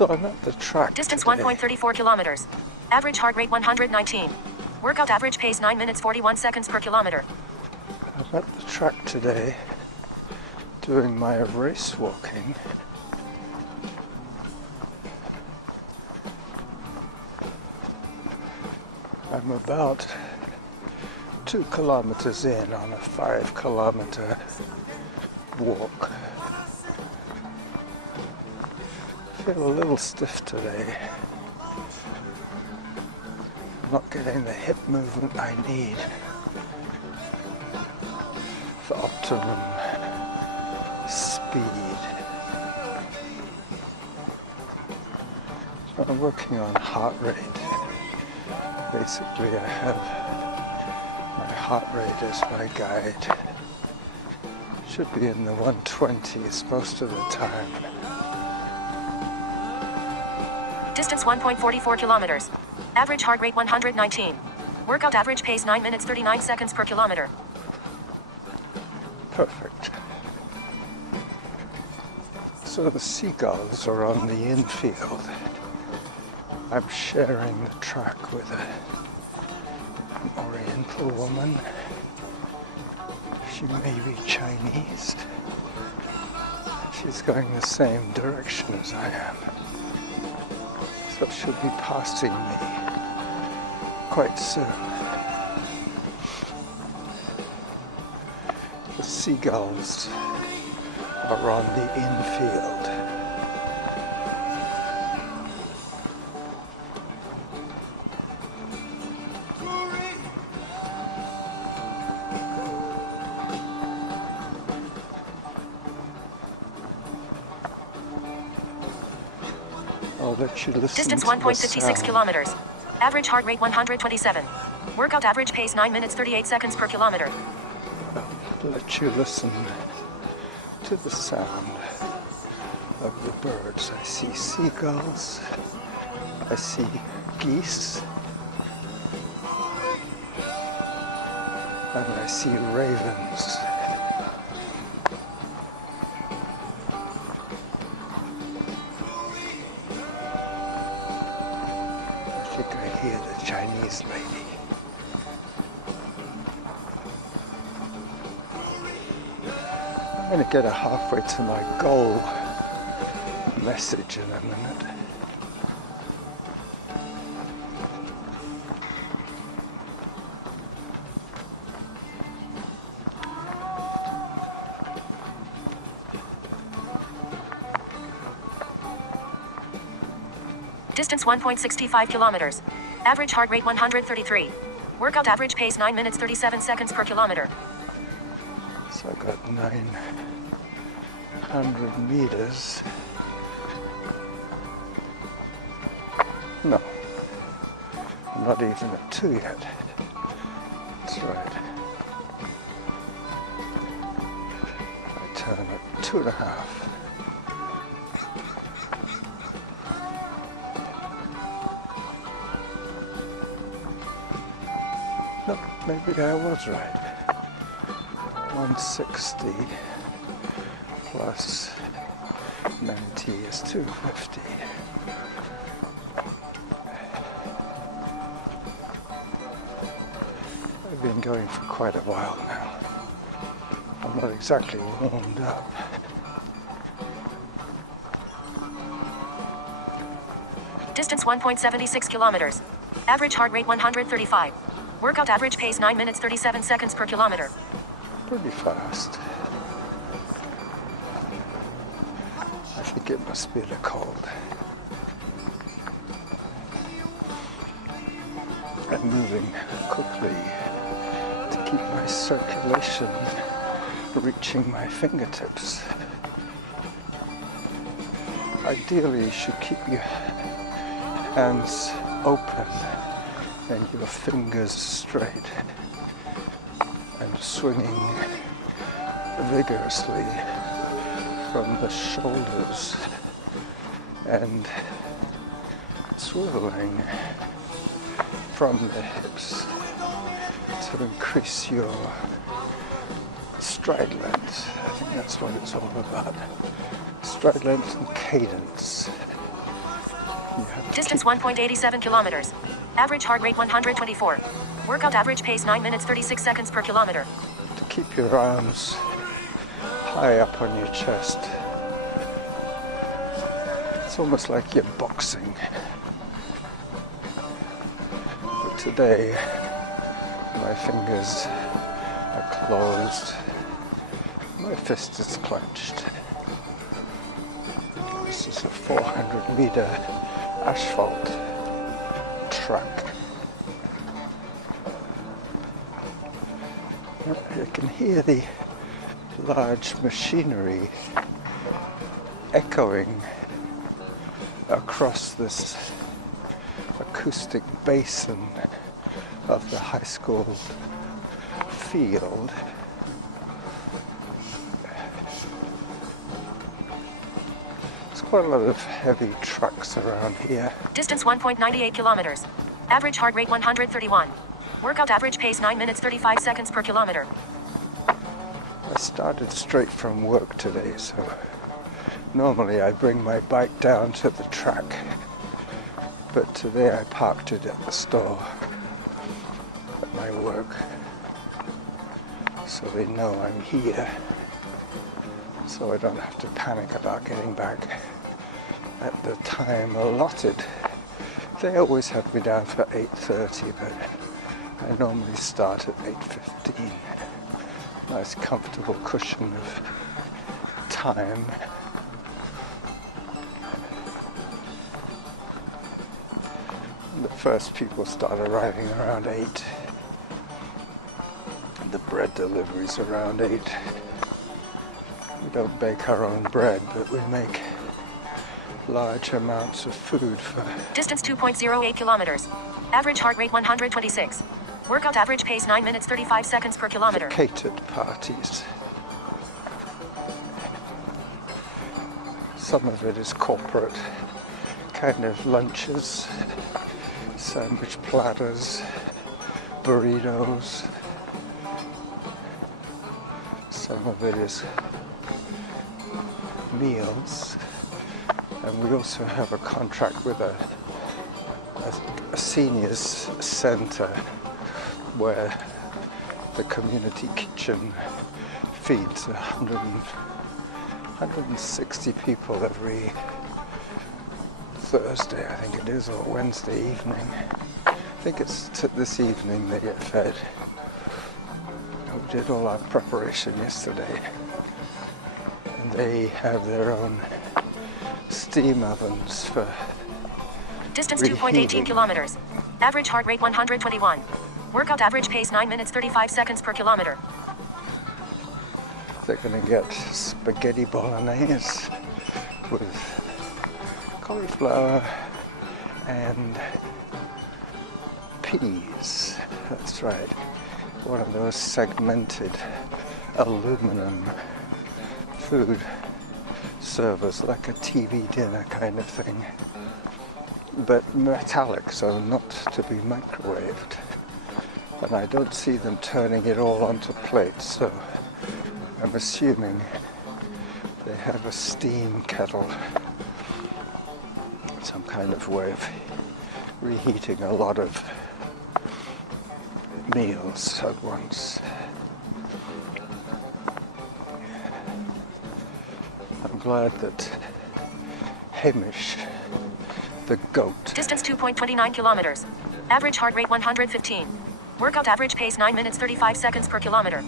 So I'm at the track Distance today. 1.34 kilometers. Average heart rate 119. Workout average pace 9 minutes 41 seconds per kilometer. I'm at the track today doing my race walking. I'm about 2 kilometers in on a 5 kilometer walk. Feel a little stiff today. I'm not getting the hip movement I need for optimum speed. So I'm working on heart rate. Basically, I have my heart rate as my guide. Should be in the 120s most of the time. Distance 1.44 kilometers. Average heart rate 119. Workout average pace 9 minutes 39 seconds per kilometer. Perfect. So the seagulls are on the infield. I'm sharing the track with an Oriental woman. She may be Chinese. She's going the same direction as I am. So she'll be passing me quite soon. The seagulls are on the infield. I'll let you listen. Distance to the 1.56 sound. kilometers. Average heart rate 127. Workout average pace 9 minutes 38 seconds per kilometer. I'll let you listen to the sound of the birds. I see seagulls. I see geese. And I see ravens. I think I hear the Chinese lady. I'm going to get halfway to my goal message in a minute. Distance 1.65 kilometers. Average heart rate 133. Workout average pace 9 minutes 37 seconds per kilometer. So I got 900 meters. No, I'm not even at 2 yet. That's right. I turn at 2.5. No, maybe I was right. 160 plus 90 is 250. I've been going for quite a while now. I'm not exactly warmed up. Distance 1.76 kilometers. Average heart rate 135. Workout average pace 9 minutes 37 seconds per kilometer. Pretty fast. I think it must be the cold. I'm moving quickly to keep my circulation reaching my fingertips. Ideally, you should keep your hands open and your fingers straight and swinging vigorously from the shoulders and swiveling from the hips to increase your stride length. I think that's what it's all about. Stride length and cadence. You have to Distance keep, 1.87 kilometers. Average heart rate 124. Workout average pace 9 minutes 36 seconds per kilometer. to keep your arms high up on your chest. It's almost like you're boxing. But today, my fingers are closed. My fist is clenched. This is a 400-meter asphalt track. You can hear the large machinery echoing across this acoustic basin of the high school field. There's quite a lot of heavy trucks around here. Distance 1.98 kilometers. Average heart rate 131. Workout average pace 9 minutes 35 seconds per kilometer. I started straight from work today, so normally I bring my bike down to the track, but today I parked it at the store at my work, so they know I'm here, so I don't have to panic about getting back at the time allotted. They always have me down for 8:30, but I normally start at 8:15. Nice comfortable cushion of time. The first people start arriving around 8. The bread deliveries around 8. We don't bake our own bread, but we make large amounts of food for... Distance 2.08 kilometers. Average heart rate 126. Workout average pace 9 minutes 35 seconds per kilometer. catered parties. Some of it is corporate kind of lunches, sandwich platters, burritos. Some of it is meals. And we also have a contract with a seniors center where the community kitchen feeds 160 people every Thursday, I think it is, or Wednesday evening. I think it's this evening they get fed. We did all our preparation yesterday, and they have their own steam ovens for Distance 2.18 kilometers. Average heart rate 121. Workout average pace 9 minutes 35 seconds per kilometer. They're going to get spaghetti bolognese with cauliflower and peas. That's right. One of those segmented aluminum food servers, like a TV dinner kind of thing, but metallic, so not to be microwaved. And I don't see them turning it all onto plates, so I'm assuming they have a steam kettle, some kind of way of reheating a lot of meals at once. I'm glad that Hamish, the goat, Distance 2.29 kilometers. Average heart rate 115. Workout average pace 9 minutes 35 seconds per kilometer.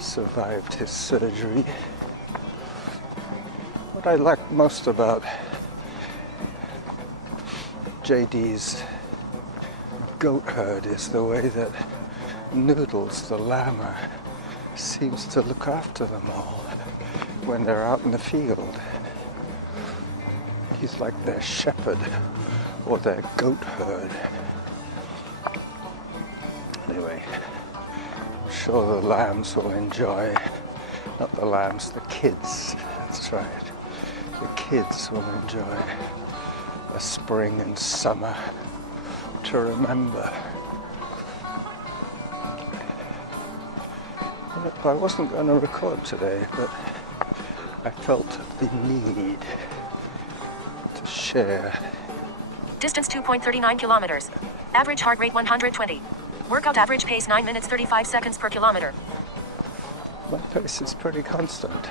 survived his surgery. What I like most about JD's goat herd is the way that Noodles, the lammer, seems to look after them all when they're out in the field. He's like their shepherd or their goat herd. Anyway, I'm sure the lambs will enjoy, not the lambs, the kids, that's right. The kids will enjoy a spring and summer to remember. I wasn't going to record today, but I felt the need to share Distance 2.39 kilometers. Average heart rate 120. Workout average pace 9 minutes 35 seconds per kilometer. My pace is pretty constant.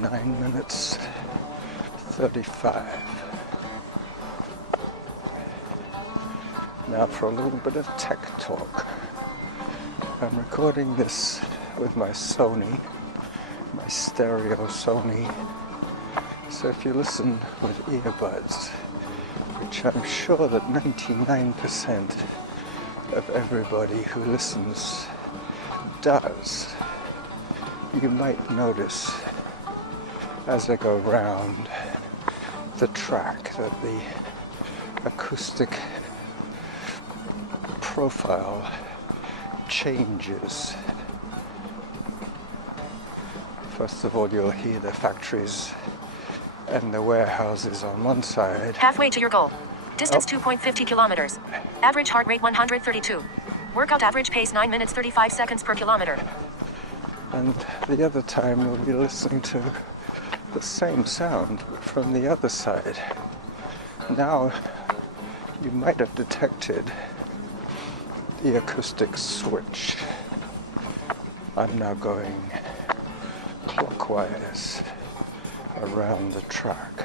9 minutes 35. Now for a little bit of tech talk. I'm recording this with my Sony, my stereo Sony. So if you listen with earbuds, which I'm sure that 99% of everybody who listens does, you might notice as I go round the track that the acoustic profile changes. First of all, you'll hear the factories and the warehouses on one side. Halfway to your goal. Distance 2.50 kilometers. Average heart rate 132. Workout average pace 9 minutes 35 seconds per kilometer. And the other time you'll be listening to the same sound but from the other side. Now you might have detected the acoustic switch. I'm now going clockwise around the track.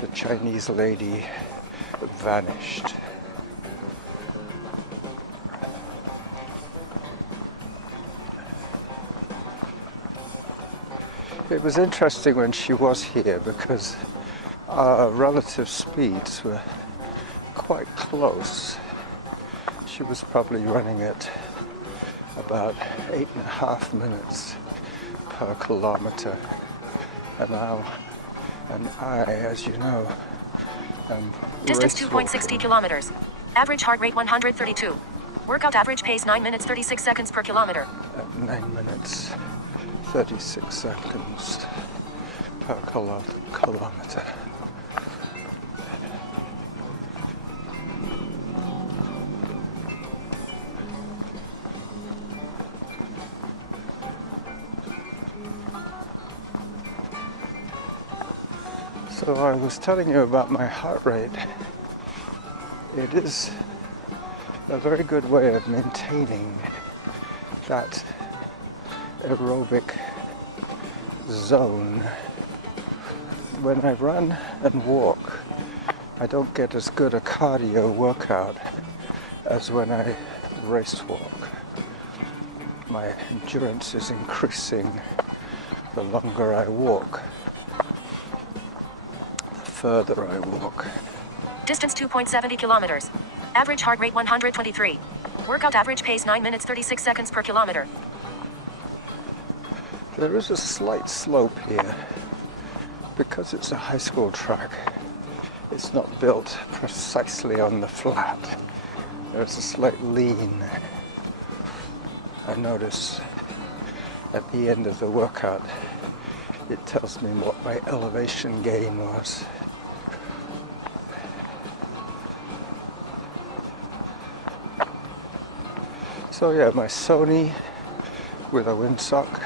The Chinese lady vanished. It was interesting when she was here because our relative speeds were quite close. She was probably running at about 8.5 minutes per kilometer. And I, as you know, am Distance racewalking. 2.60 kilometers. Average heart rate 132. Workout average pace 9 minutes 36 seconds per kilometer. At 9 minutes 36 seconds per kilometer. So I was telling you about my heart rate. It is a very good way of maintaining that aerobic zone. When I run and walk, I don't get as good a cardio workout as when I race walk. My endurance is increasing the longer I walk, the further I walk. Distance 2.70 kilometers. Average heart rate 123. Workout average pace 9 minutes 36 seconds per kilometer. There is a slight slope here because it's a high school track. It's not built precisely on the flat. There's a slight lean. I notice at the end of the workout, it tells me what my elevation gain was. So yeah, my Sony with a windsock,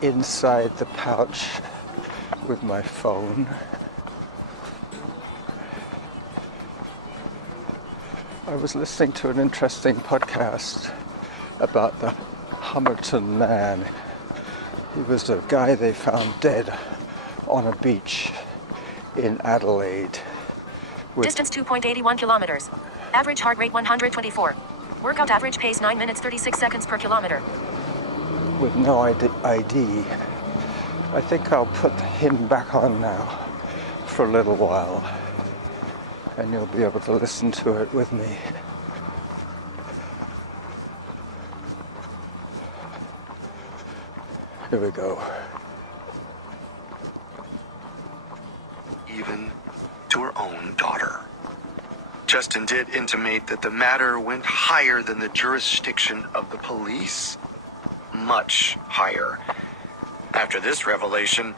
inside the pouch with my phone. I was listening to an interesting podcast about the Hummerton Man. He was a guy they found dead on a beach in Adelaide. Distance 2.81 kilometers. Average heart rate 124. Workout average pace 9 minutes 36 seconds per kilometer. With no ID. I think I'll put him back on now for a little while, and you'll be able to listen to it with me. Here we go. Even to her own daughter. Justin did intimate that the matter went higher than the jurisdiction of the police. Much higher. After this revelation,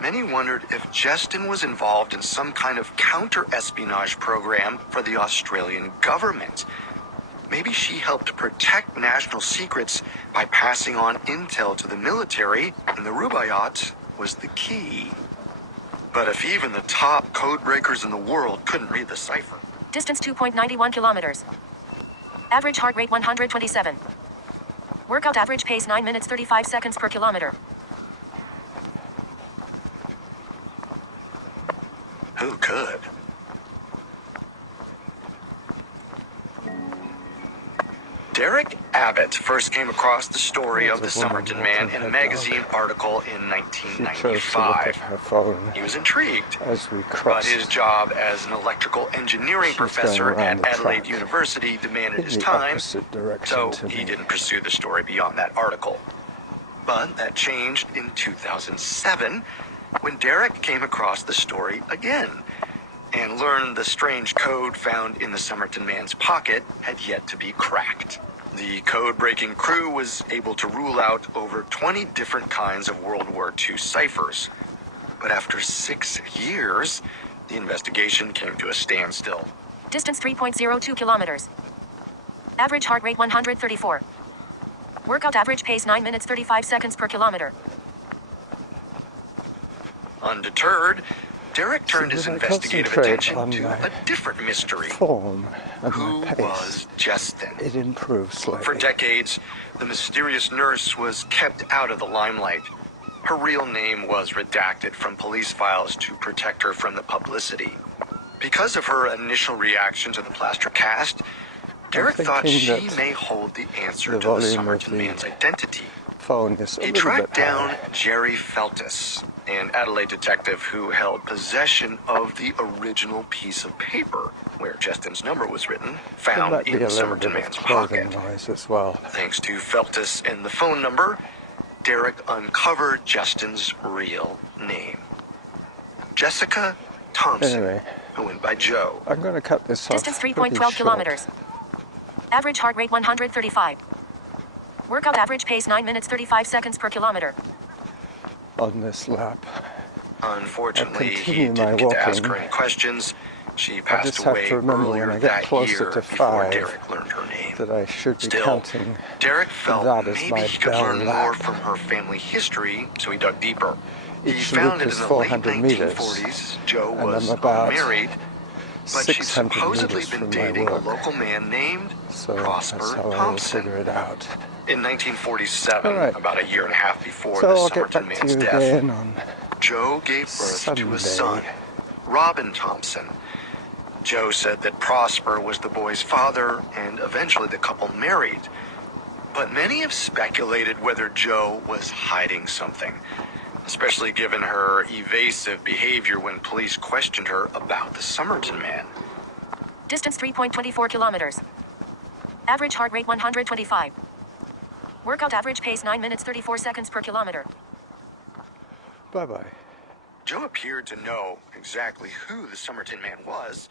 many wondered if Justin was involved in some kind of counter-espionage program for the Australian government. Maybe she helped protect national secrets by passing on intel to the military, and the Rubaiyat was the key. But if even the top code breakers in the world couldn't read the cipher. Distance 2.91 kilometers. Average heart rate 127. Workout average pace 9 minutes 35 seconds per kilometer. Who could? Derek Abbott first came across the story of the Somerton Man in a magazine article in She chose to look at 1995. her phone He was intrigued, as we but crossed his job as an electrical engineering She's going professor around at the Adelaide track University demanded in his the time, opposite direction so to he me. didn't pursue the story beyond that article. But that changed in 2007 when Derek came across the story again and learned the strange code found in the Somerton Man's pocket had yet to be cracked. The code-breaking crew was able to rule out over 20 different kinds of World War II ciphers. But after 6 years, the investigation came to a standstill. Distance 3.02 kilometers. Average heart rate 134. Workout average pace 9 minutes 35 seconds per kilometer. Undeterred, Derek turned his when I investigative concentrate attention on to my a different mystery. form and Who my pace, was Justin? it improves slightly. For decades, the mysterious nurse was kept out of the limelight. Her real name was redacted from police files to protect her from the publicity. Because of her initial reaction to the plaster cast, Derek thought thinking she that may hold the answer the to the volume of Somerton the Man's identity. Phone is a He little bit tracked down high. Jerry Feltus, an Adelaide detective who held possession of the original piece of paper where Justin's number was written, There found might be in a the little Somerton bit of Man's clothing pocket. noise as well. Thanks to Feltus and the phone number, Derek uncovered Justin's real name. Jessica Thompson, Anyway, who went by Joe. I'm going to cut this off. Distance pretty 3.12 short. kilometers. Average heart rate 135. Workout average pace 9 minutes 35 seconds per kilometer. On this lap. Unfortunately, he continue my didn't get to ask her walking. any questions. She I passed just have away to remember when earlier I get that closer year to before 5 Derek learned her name. that I should be Still, counting. Derek felt that is maybe my he could bell learn lap. more from her family history, so he dug deeper. He Each found loop it is in the late 400 meters, 1940s. Joe and was I'm about unmarried, but she'd 600 supposedly meters been from my dating a work. local man named So Prosper that's how I will Thompson. figure it out. In 1947, All right. about a year and a half before So the I'll get Somerton back to Man's you death, again on Joe gave birth to Sunday. a son, Robin Thompson. Joe said that Prosper was the boy's father, and eventually the couple married. But many have speculated whether Joe was hiding something, especially given her evasive behavior when police questioned her about the Somerton Man. Distance 3.24 kilometers. Average heart rate 125. Workout average pace 9 minutes 34 seconds per kilometer. Bye-bye. Joe appeared to know exactly who the Somerton Man was,